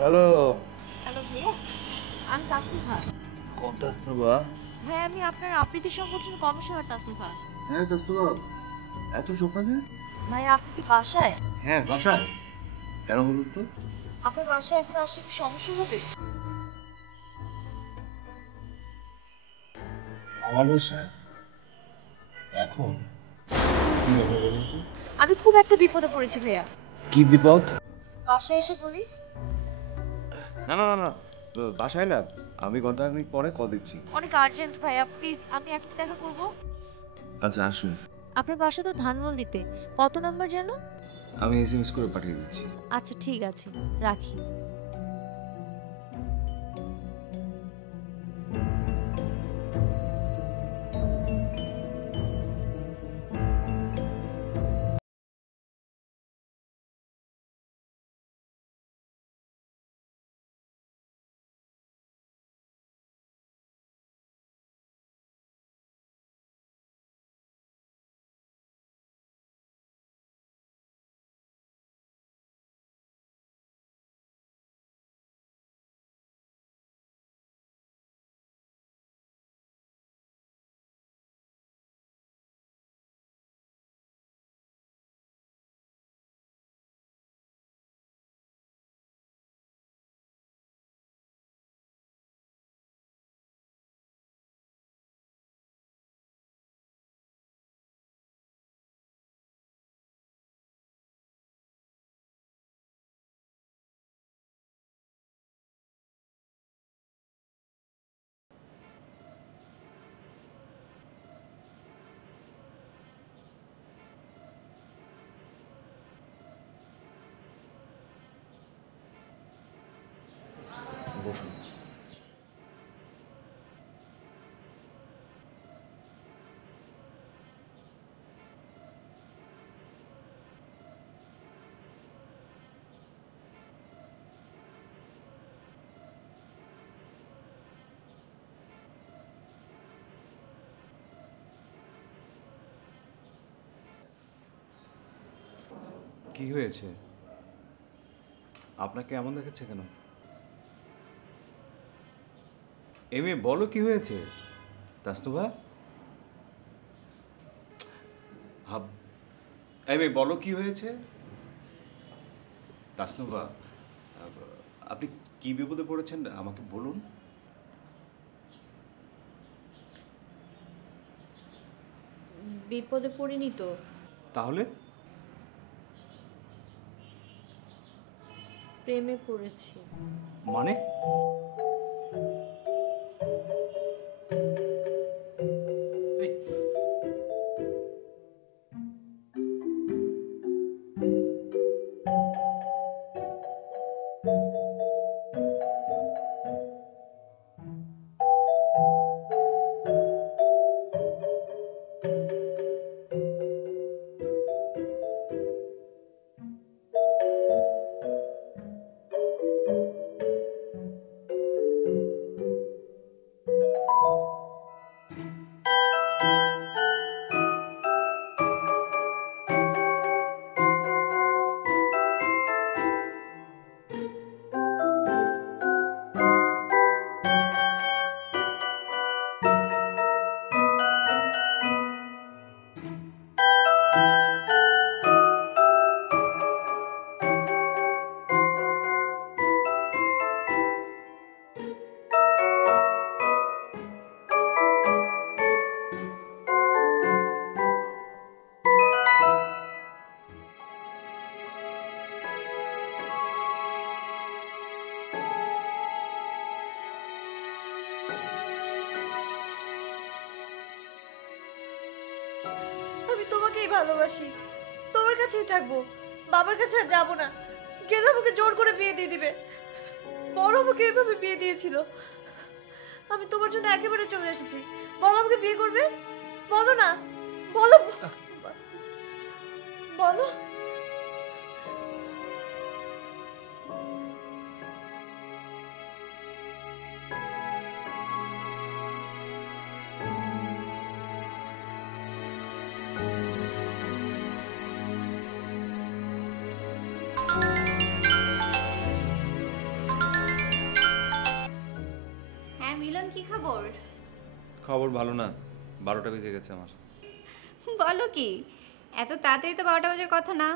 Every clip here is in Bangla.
হ্যালো। হ্যালো ভাইয়া, আমি তাসনিফা। কোন তাসনুবা? ভাই আমি আপনার আবৃত্তি সংগঠনের কর্মশালার তাসনিফা। হ্যাঁ তাসনুবা, এত সকালে? ভাই আপনি কি বাসায়? হ্যাঁ বাসায়। কেন বলুন তো? আপনার বাসায় এখন আসলে কি সমস্যা হবে? আমার বাসায় এখন কি হবে বলুন তো? আমি খুব একটা বিপদে পড়েছি ভাইয়া। কি বিপদ? বাসায় এসে বলি? না না না না, বাসায় না, আমি ঘন্টাখানিক পরে কল দিচ্ছি। অনেক আর্জেন্ট ভাইয়া, প্লিজ আমি এখন দেখা করব। আচ্ছা আসুন। আপনার বাসা তো ধানমন্ডিতে। কত নাম্বার যেন? আমি এসএমএস করে পাঠিয়ে দিচ্ছি। আচ্ছা ঠিক আছে, রাখি। বসুন। কি হয়েছে? আপনাকে এমন দেখাচ্ছে কেন? এমএ বলো কি হয়েছে? তাসনুভা, হাব এমএ বলো কি হয়েছে? তাসনুভা, আপনি কি বিপদে পড়েছেন আমাকে বলুন। বিপদে পড়িনি তো। তাহলে? প্রেমে পড়েছি। মানে? এই, আমি তোমাকেই ভালোবাসি, তোমার কাছেই থাকবো, বাবার কাছে আর যাবো না। গেলে আমাকে জোর করে বিয়ে দিয়ে দিবে। বড় আমাকে এভাবে বিয়ে দিয়েছিল। আমি তোমার জন্য একেবারে চলে এসেছি। বলো আমাকে বিয়ে করবে? বলো না, বলো বলো। খবর ভালো না, 12টা বেজে গেছে আমার। বলো কি, এত তাড়াতাড়ি তো 12টা বাজার কথা না।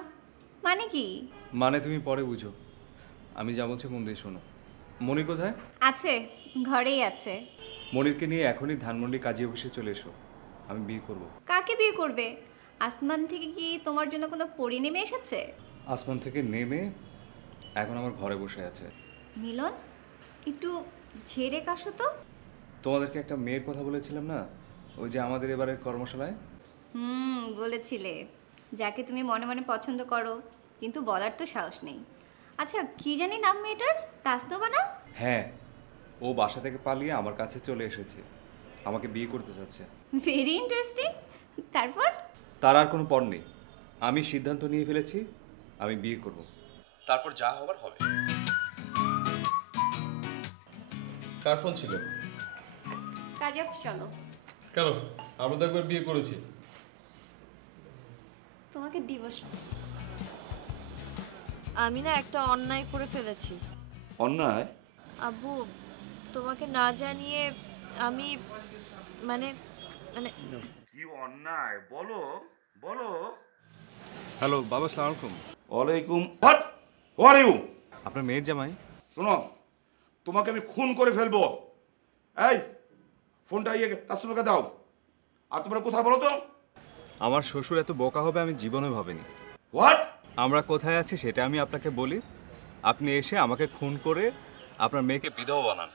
মানে কি? মানে তুমি পরে বুঝো, আমি যা বলছি মন দিয়ে শোনো। মনির কোথায়? আছে, ঘরেই আছে। মনিরকে নিয়ে এখনই ধানমন্ডি কাজী অফিসে চলে এসো, আমি বিয়ে করব। কাকে বিয়ে করবে? আসমান থেকে কি তোমার জন্য কোনো পরী নেমে এসেছে? আসমান থেকে নেমে এখন আমার ঘরে বসে আছে। মিলন, একটু ঝেড়ে কাশো তো। তোমাদেরকে একটা মেয়ের কথা বলেছিলাম না, ওই যে আমাদের এবারের কর্মশালায়। বলেছিলে, যাকে তুমি মনে মনে পছন্দ করো, কিন্তু বলার তো সাহস নেই। আচ্ছা, কি জানি নাম মেয়েটার? তাসনোবা না? হ্যাঁ, ও বাসা থেকে পালিয়ে আমার কাছে চলে এসেছে, আমাকে বিয়ে করতে চাচ্ছে। Very interesting. তারপর? তার আর কোনো পর নেই, আমি সিদ্ধান্ত নিয়ে ফেলেছি, আমি বিয়ে করব। তারপর যা হবার হবে। কার ফোন ছিল? কাজে অফিস চলো। কেন, আমরা তো একবার বিয়ে করেছি। তোমাকে ডিভোর্স। আমি না একটা অন্যায় করে ফেলেছি অন্যায়? আব্বু, তোমাকে না জানিয়ে আমি মানে মানে কি অন্যায় বলো বলো। হ্যালো বাবা, আসসালামু আলাইকুম। ওয়ালাইকুম হোয়াট হোয়াট ইউ? আপনার মেয়ের জামাই। শোনো, তোমাকে আমি খুন করে ফেলবো। এই ফোনটা তাসনুকে দাও। আর তোমরা কোথায় বলো তো? আমার শ্বশুর এত বোকা হবে আমি জীবনে ভাবিনি। হোয়াট? আমরা কোথায় আছি সেটা আমি আপনাকে বলি, আপনি এসে আমাকে খুন করে আপনার মেয়েকে বিধবা বানান,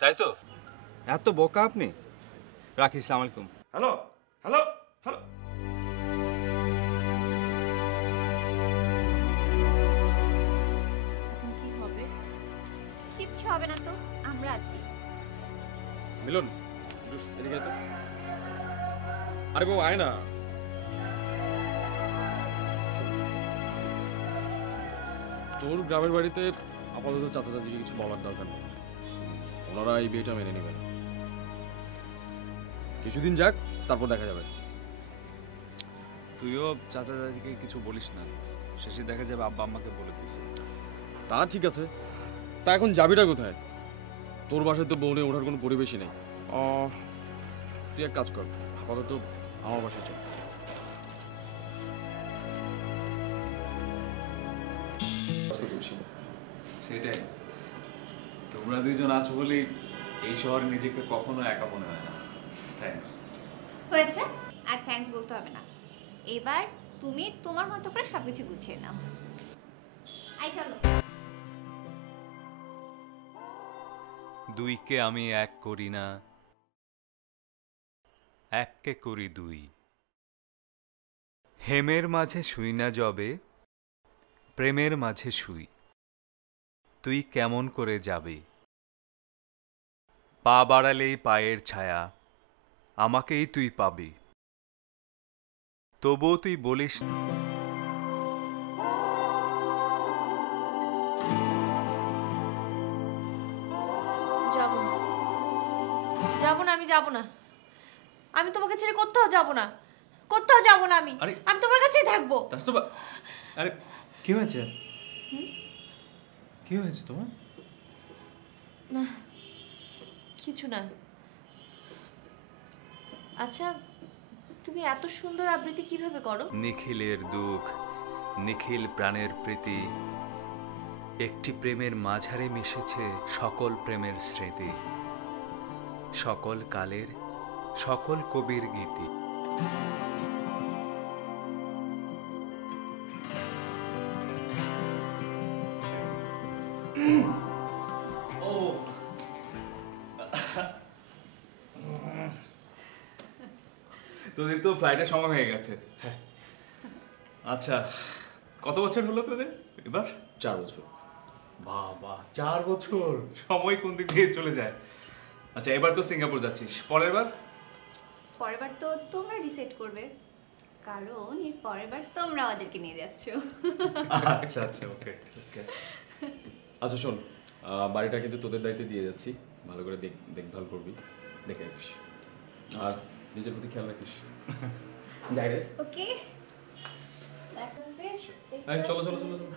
তাই তো? এত বোকা আপনি। রাখি, আসসালামু আলাইকুম। Hello hello hello. এখন কি হবে? কিচ্ছু হবে না তো, আমরা আছি। মিলন, একটু এদিকে আয় তো। আরে বাবু আয় না। তোর গ্রামের বাড়িতে আপাতত চাচা চাচিকে কিছু বলার দরকার নেই, ওনারা এই বিয়েটা মেনে নেবেন। কিছুদিন যাক, তারপর দেখা যাবে। তুইও চাচা চাচিকে কিছু বলিস না, শেষে দেখা যাবে আব্বা আম্মাকে বলে দিছে। তা ঠিক আছে, তা এখন যাবিটা কোথায়? তোর বাসায় তো বউনে ওঠার কোনো পরিবেশই নেই। তুই এক কাজ কর, আপাতত আমার বাসায় চল। সেটাই, তোমরা দুজন আছো বলেই এই শহরে নিজেকে কখনো একা মনে হয় না। থ্যাঙ্কস। হয়েছে, আর থ্যাঙ্কস বলতে হবে না। এবার তুমি তোমার মতো করে সবকিছু গুছিয়ে নাও। আই চলো। দুইকে আমি এক করি না, এককে করি দুই। হেমের মাঝে শুই না যবে, প্রেমের মাঝে শুই। তুই কেমন করে যাবে? পা বাড়ালেই পায়ের ছায়া, আমাকেই তুই পাবি। তবুও তুই বলিস যাব না, যাব না, আমি যাব না। আমি তোমাকে ছেড়ে কোথাও যাব না, কোথাও যাব না। আমি আরে! আমি তোমার কাছেই থাকবো। তাসনুবা, আরে কি হয়েছে? কি হয়েছে তোমার? না, কিছু না। আচ্ছা, তুমি এত সুন্দর আবৃত্তি কিভাবে করো? নিখিলের দুঃখ, নিখিল প্রাণের প্রীতি, একটি প্রেমের মাঝারে মিশেছে সকল প্রেমের স্মৃতি, সকল কালের সকল কবির গীতি। তোদের তো ফ্লাইটের সময় হয়ে গেছে। আচ্ছা, কত বছর হলো তোদের এবার? 4 বছর। বাবা, 4 বছর! সময় কোন দিক দিয়ে চলে যায়। আচ্ছা, এবার তো সিঙ্গাপুর যাচ্ছিস, পরের বার? পরের বার তো তোমরা ডিসাইড করবে, কারণ এর পরের বার তোমরা ওদেরকে নিয়ে যাচ্ছ। আচ্ছা আচ্ছা, ওকে ওকে। আচ্ছা শোন, বাড়িটা কিন্তু তোদের দায়িত্বে দিয়ে যাচ্ছি, ভালো করে দেখভাল করবি, দেখে রাখিস, আর নিজের প্রতি খেয়াল রাখিস। যাই রে। ওকে, চলো চলো চলো চলো।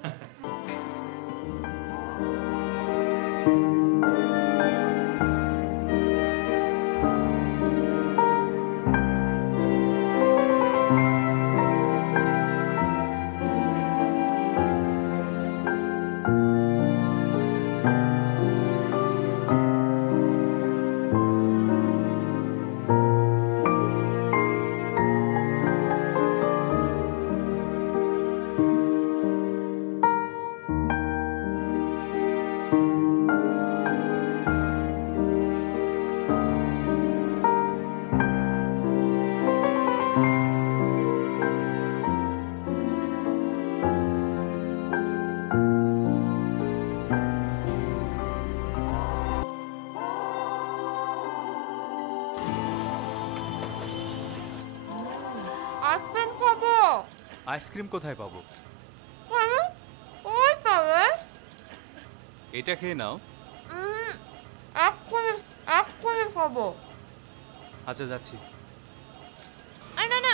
আইসক্রিম কোথায় পাবো? কেন? ওই পাবে। এটা খেয়ে নাও। এক্ষুনি এক্ষুনি খাবো। আচ্ছা যাচ্ছি। আরে না না,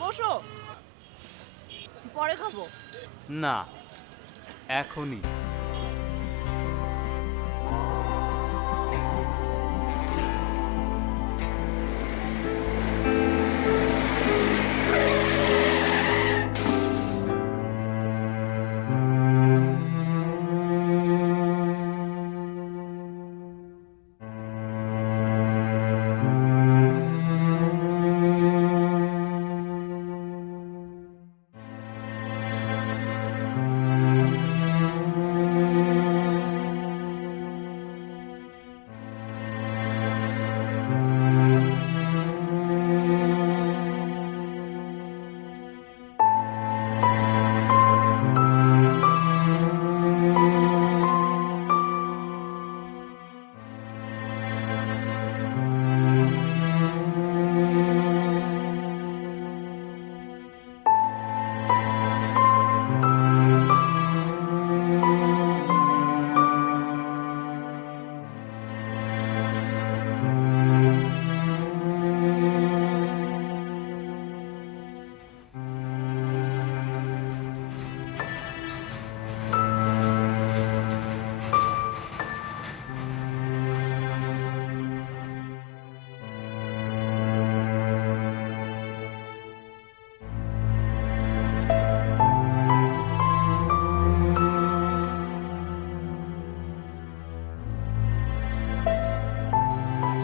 বসো, পরে খাবো। না, এখনই।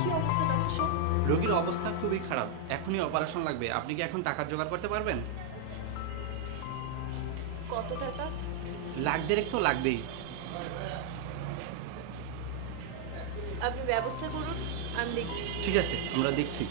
কি অবস্থা ডক্টর সাহেব? রোগীর অবস্থা খুবই খারাপ, এখনই অপারেশন লাগবে। আপনি কি এখন টাকা জোগাড় করতে পারবেন? কত টাকা? লাখ দেড়েক তো লাগবেই। আপনি ব্যবস্থা করুন, আমি দেখছি। ঠিক আছে, আমরা দেখছি।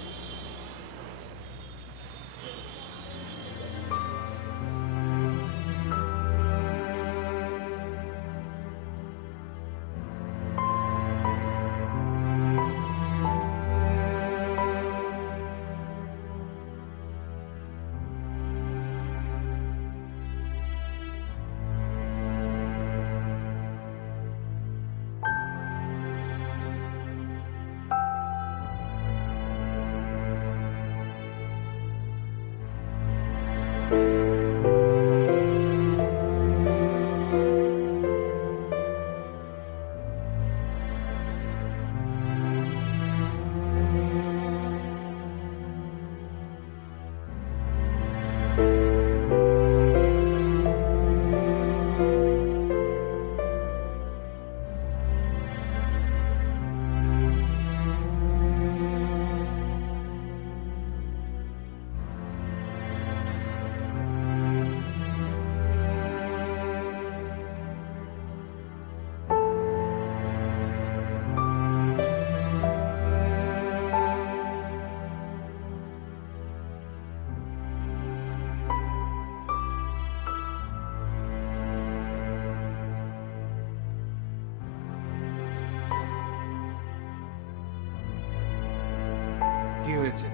কি হয়েছে?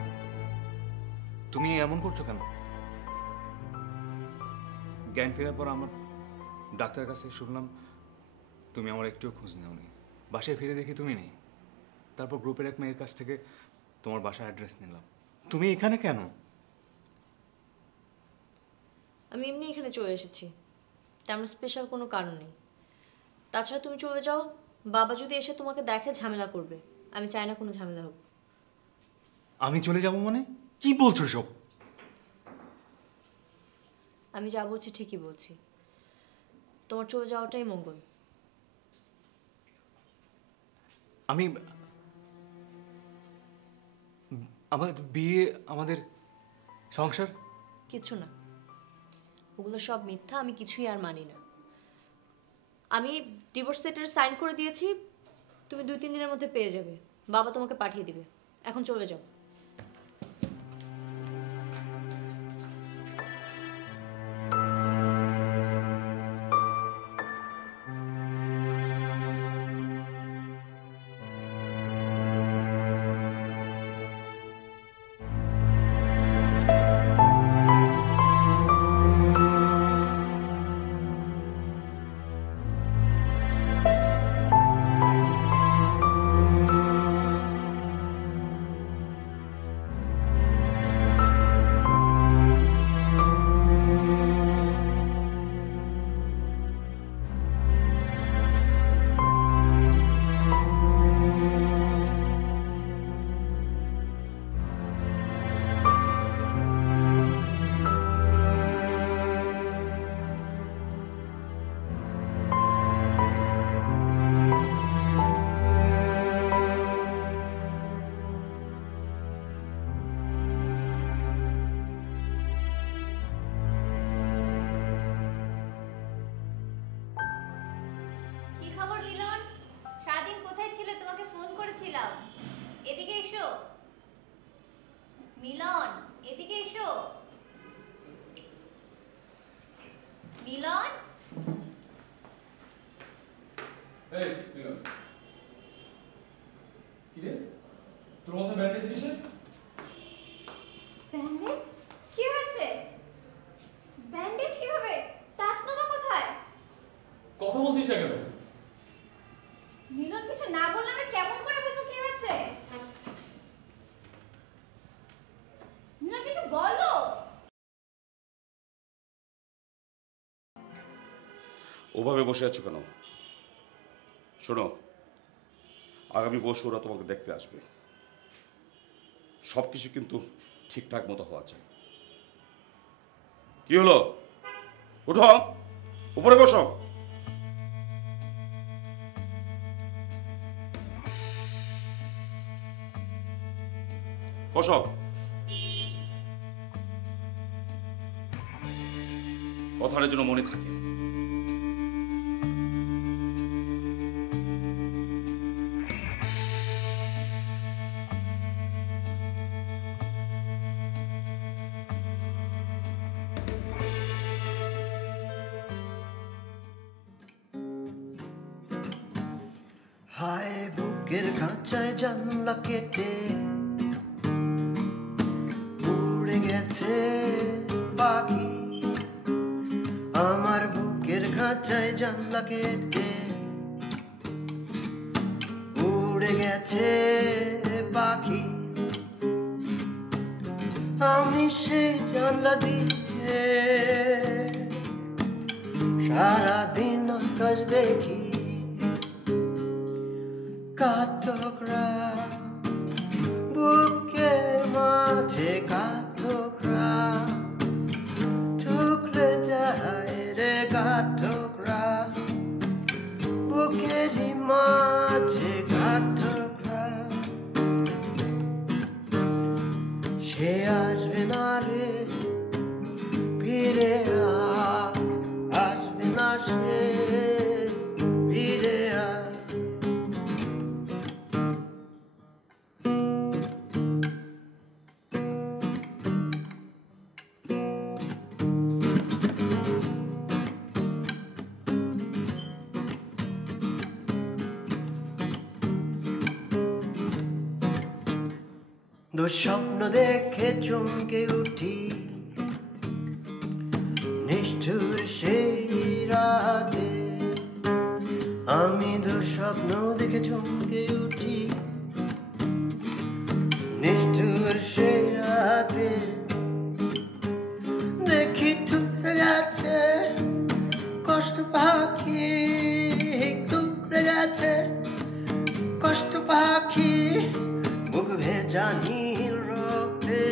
তুমি এমন করছো কেন? জ্ঞান ফেরার পর আমার ডাক্তারের কাছে শুনলাম তুমি আমার একটুও খোঁজ নেওনি। বাসায় ফিরে দেখি তুমি নেই। তারপর গ্রুপের এক মেয়ের কাছ থেকে তোমার বাসার অ্যাড্রেস নিলাম। তুমি এখানে কেন? আমি এমনি এখানে চলে এসেছি, তেমন স্পেশাল কোনো কারণ নেই। তাছাড়া তুমি চলে যাও, বাবা যদি এসে তোমাকে দেখে ঝামেলা করবে। আমি চাই না কোনো ঝামেলা হোক। আমি চলে যাব মানে? কি বলছো সব? আমি যা বলছি ঠিকই বলছি। তোমার চলে যাওয়াটাই মঙ্গল। আমি আমাদের বিয়ে, আমাদের সংসার কিছু না, ওগুলো সব মিথ্যা। আমি কিছুই আর মানি না। আমি ডিভোর্স লেটার সাইন করে দিয়েছি, তুমি 2-3 দিনের মধ্যে পেয়ে যাবে। বাবা তোমাকে পাঠিয়ে দিবে। এখন চলে যাও। এদিকে এসো। মিলন, এদিকে এসো। মিলন, এই মিলন, কি রে তোর মাথায় ব্যান্ডেজ কিসের? ব্যান্ডেজ? কি হয়েছে? ব্যান্ডেজ কিভাবে? তাসনুবা কোথায়? কথা বলছিস না কেন? মিলন কিছু না বললে আমরা কেমন করে বুঝবো কি হয়েছে? মিলন কিছু বলো। ওভাবে বসে আছো কেন? শোনো, আগামী পরশু ওরা তোমাকে দেখতে আসবে। সব কিছু কিন্তু ঠিকঠাক মতো হওয়া চাই। কি হলো? উঠো, উপরে বসো। বসো। কথাটা যেন মনে থাকে। হায় বুকের খাঁচায় জানলা কেটে উড়ে গেছে পাখি, আমার বুকের খাঁচায় জানলা কেটে উড়ে গেছে পাখি। আমি সেই জানলা দিয়ে সারাদিন আকাশ দেখি, কাঠঠোকরা বুকের মাঝে কাঠঠোকরা ঠুকরে যায় রে কাঠঠোকরা, বুকেরই মাঝে কাঠঠোকরা। সে আসবে না রে ফিরে, আসবে না সে ফিরে। দুঃস্বপ্ন দেখে চমকে উঠি নিষ্ঠুর সেই রাতে, আমি দুঃস্বপ্ন দেখে চমকে উঠি নিষ্ঠুর সেই রাতে। দেখি ঠুকরে গেছে কষ্ট পাখি, ঠুকরে গেছে কষ্ট পাখি, বুক ভেজা নীল রক্তে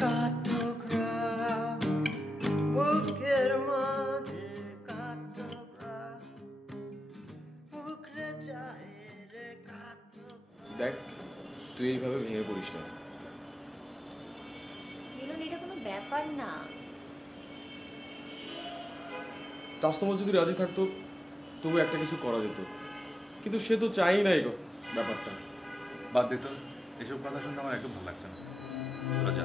কাঠঠোকরা, বুকের মাঝে কাঠঠোকরা, বুকরে যায় রে কাঠঠোকরা। দেখ, তুই এইভাবে ভেঙে পড়িস না। মিলন, এটা কোনো ব্যাপার না। কাস্টমার যদি রাজি থাকতো তবু একটা কিছু করা যেত, কিন্তু সে তো চাই নাই গো ব্যাপারটা। বাদ দে তো, এসব কথা শুনতে আমার একদম ভালো লাগছে না। তোরা যা।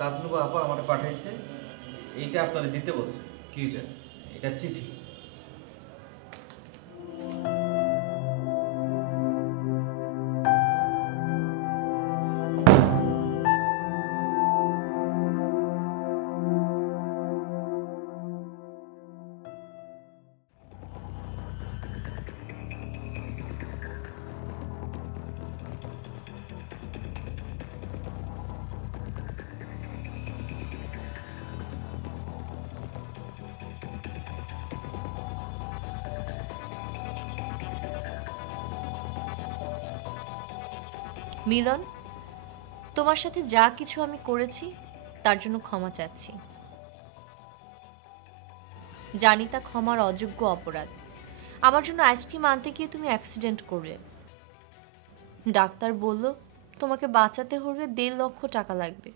তাজনুবা আপা আমার পাঠাইছে, এইটা আপনারা দিতে বলছে। কি এটা? এটা চিঠি। মিলন, তোমার সাথে যা কিছু আমি করেছি তার জন্য ক্ষমা চাচ্ছি। জানি তা ক্ষমার অযোগ্য অপরাধ। আমার জন্য আইসক্রিম আনতে গিয়ে তুমি অ্যাক্সিডেন্ট করলে। ডাক্তার বলল তোমাকে বাঁচাতে হলে 1.5 লক্ষ টাকা লাগবে।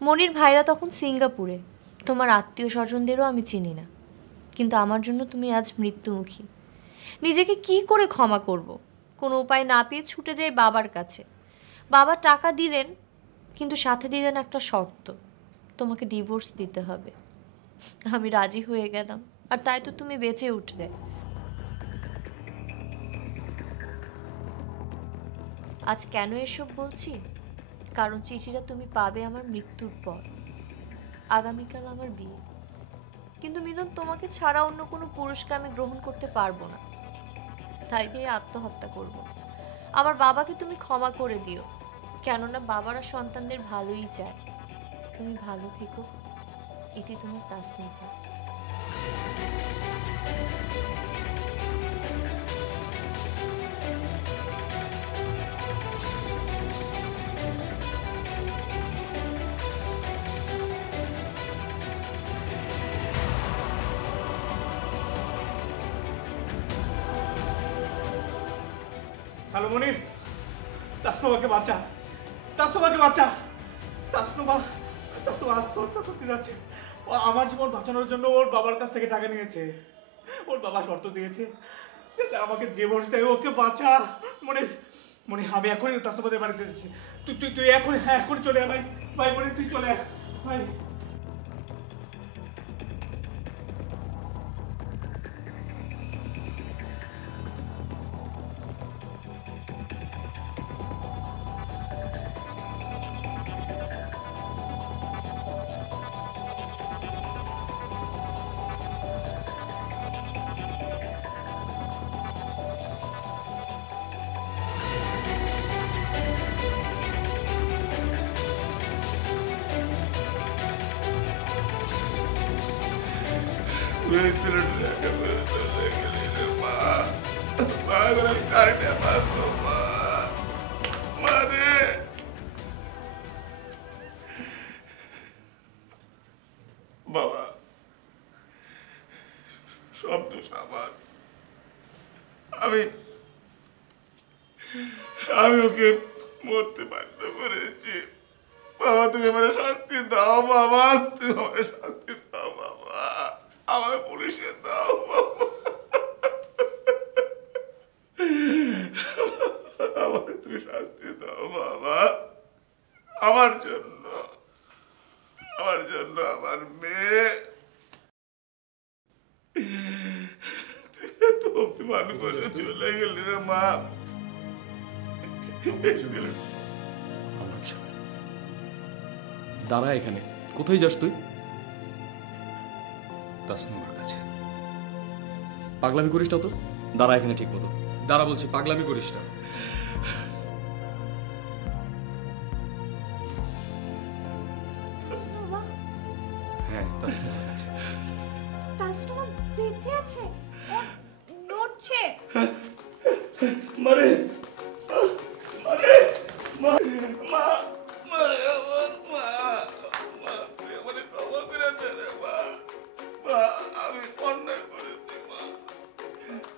মনির ভাইরা তখন সিঙ্গাপুরে। তোমার আত্মীয় স্বজনদেরও আমি চিনি না, কিন্তু আমার জন্য তুমি আজ মৃত্যুমুখী। নিজেকে কি করে ক্ষমা করব? কোনো উপায় না পেয়ে ছুটে যাই বাবার কাছে। বাবা টাকা দিলেন, কিন্তু সাথে দিলেন একটা শর্ত, তোমাকে ডিভোর্স দিতে হবে। আমি রাজি হয়ে গেলাম, আর তাই তো তুমি বেঁচে উঠলে। আজ কেন এসব বলছি? কারণ চিঠিটা তুমি পাবে আমার মৃত্যুর পর। আগামীকাল আমার বিয়ে। কিন্তু মিলন, তোমাকে ছাড়া অন্য কোনো পুরুষকে আমি গ্রহণ করতে পারবো না, তাই দিয়ে আত্মহত্যা করব। আমার বাবাকে তুমি ক্ষমা করে দিও, কেননা বাবারা সন্তানদের ভালোই চায়। তুমি ভালো থেকো। ইতি তোমার তাসনিফা। হ্যালো মনির, তাসনোভাকে বাঁচা, তাসনোভাকে বাঁচা, তাসনোভা আত্মহত্যা করতে যাচ্ছে। ও আমার জীবন বাঁচানোর জন্য ওর বাবার কাছ থেকে টাকা নিয়েছে। ওর বাবা শর্ত দিয়েছে যাতে আমাকে ডিভোর্স দেয়। ওকে বাঁচা মনির। মনির, আমি এখনই তাসনোভাদের বাড়িতে যাচ্ছি। তুই এখনই চলে আয় ভাই। ভাই মনির, তুই চলে আয় ভাই। বাবা, সব দোষ আমার। আমি ওকে মরতে বাধ্য করেছি। বাবা, তুমি আমার শাস্তি দাও। বাবা, তুমি আমার শাস্তি দাও। বাবা, আমাকে পুলিশে দাও। বাবা, আমাকে তুমি শাস্তি দাও। বাবা, আমার জন্য আমার মেয়ে। তুই এত অভিমান করে চলে গেলি রে মা। দাঁড়া এখানে, কোথায় যাস তুই? তাসনুমার কাছে। পাগলামি করিস না তো, দাঁড়া এখানে ঠিক মতো। দাঁড়া বলছি, পাগলামি করিস না। তাসনুভা, হ্যাঁ, তাসনুমার কাছে। তাসনুভা বেঁচে আছে, ও নড়ছে। মারে মারে মা মা মারে আমার মা। মা, তুই আমাকে ক্ষমা করে দে রে মা। মা, আমি অন্যায় করেছি মা।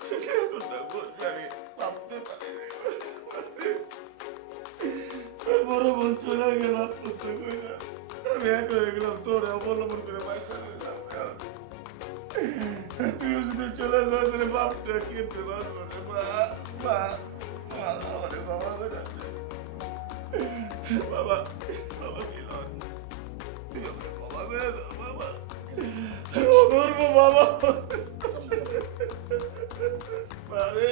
তুই এতটা করবি আমি ভাবতে পারিনি। তোর বড় বোন চলে গেল আত্মহত্যা করে। আমি এক হয়ে গেলাম, তোর অবলম্বন করে বাইরে গেলাম। তুই যদি চলে যাস রে বাপটা কেটে বাঁচবো রে মা। মা, মা, আমারে বাবা করে দে। বাবা, বাবা কি লয়? তুই আমাকে ক্ষমা করে দাও বাবা। ও ধরবো বাবা। বারে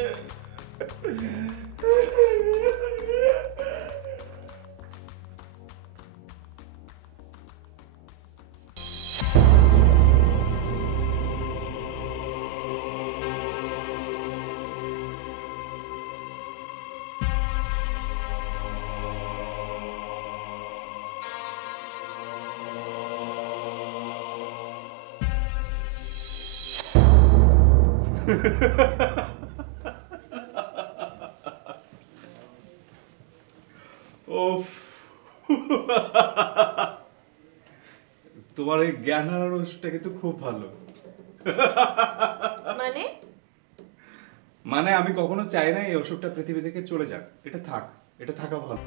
ও তোমার এই জ্ঞান হারানোর ওষুধটা কিন্তু খুব ভালো। মানে মানে আমি কখনো চাই না এই অসুখটা পৃথিবী থেকে চলে যাক, এটা থাক, এটা থাকা ভালো।